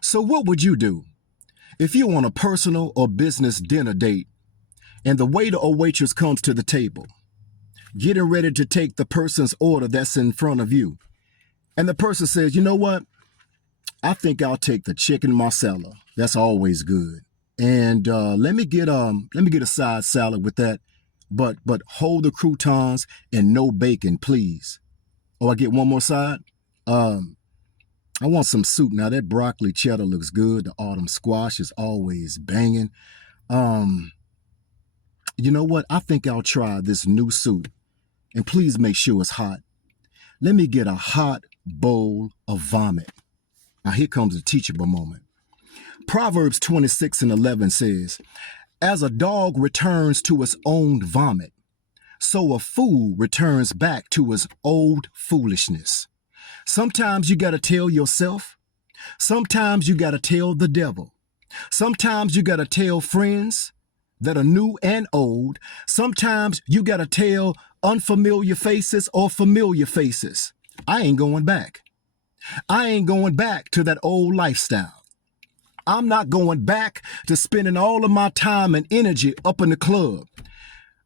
So what would you do if you're on a personal or business dinner date and the waiter or waitress comes to the table, getting ready to take the person's order that's in front of you, and the person says, you know what? I think I'll take the chicken marsala. That's always good. And let me get a side salad with that, but hold the croutons and no bacon, please. Oh, I get one more side. I want some soup. Now that broccoli cheddar looks good. The autumn squash is always banging. You know what? I think I'll try this new soup. And please make sure it's hot. Let me get a hot bowl of vomit. Now here comes the teachable moment. Proverbs 26:11 says, as a dog returns to its own vomit, so a fool returns back to his old foolishness. Sometimes you got to tell yourself. Sometimes you got to tell the devil. Sometimes you got to tell friends that are new and old. Sometimes you got to tell unfamiliar faces or familiar faces. I ain't going back. I ain't going back to that old lifestyle. I'm not going back to spending all of my time and energy up in the club.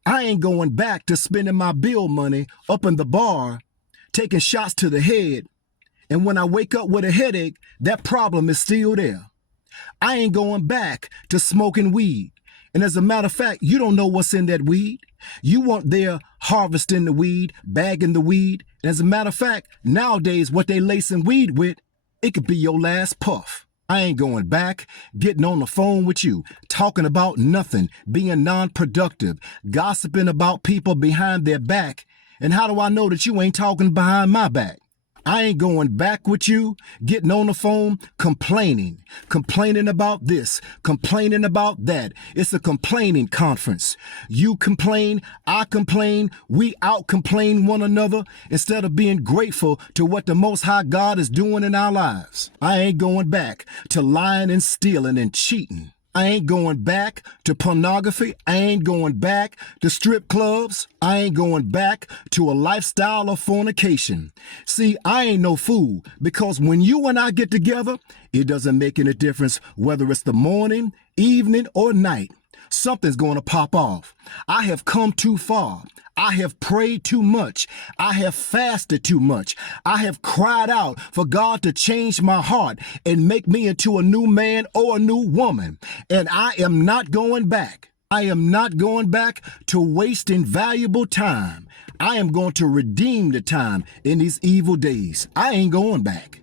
I ain't going back to spending my bill money up in the bar, taking shots to the head. And when I wake up with a headache, that problem is still there. I ain't going back to smoking weed. And as a matter of fact, you don't know what's in that weed. You weren't there harvesting the weed, bagging the weed. And as a matter of fact, nowadays, what they lacing weed with, it could be your last puff. I ain't going back, getting on the phone with you, talking about nothing, being non-productive, gossiping about people behind their back. And how do I know that you ain't talking behind my back? I ain't going back with you, getting on the phone, complaining about this, complaining about that. It's a complaining conference. You complain, I complain, we out-complain one another instead of being grateful to what the Most High God is doing in our lives. I ain't going back to lying and stealing and cheating. I ain't going back to pornography. I ain't going back to strip clubs. I ain't going back to a lifestyle of fornication. See, I ain't no fool, because when you and I get together, it doesn't make any difference whether it's the morning, evening, or night. Something's going to pop off. I have come too far. I have prayed too much. I have fasted too much. I have cried out for God to change my heart and make me into a new man or a new woman. And I am not going back. I am not going back to wasting valuable time. I am going to redeem the time in these evil days. I ain't going back.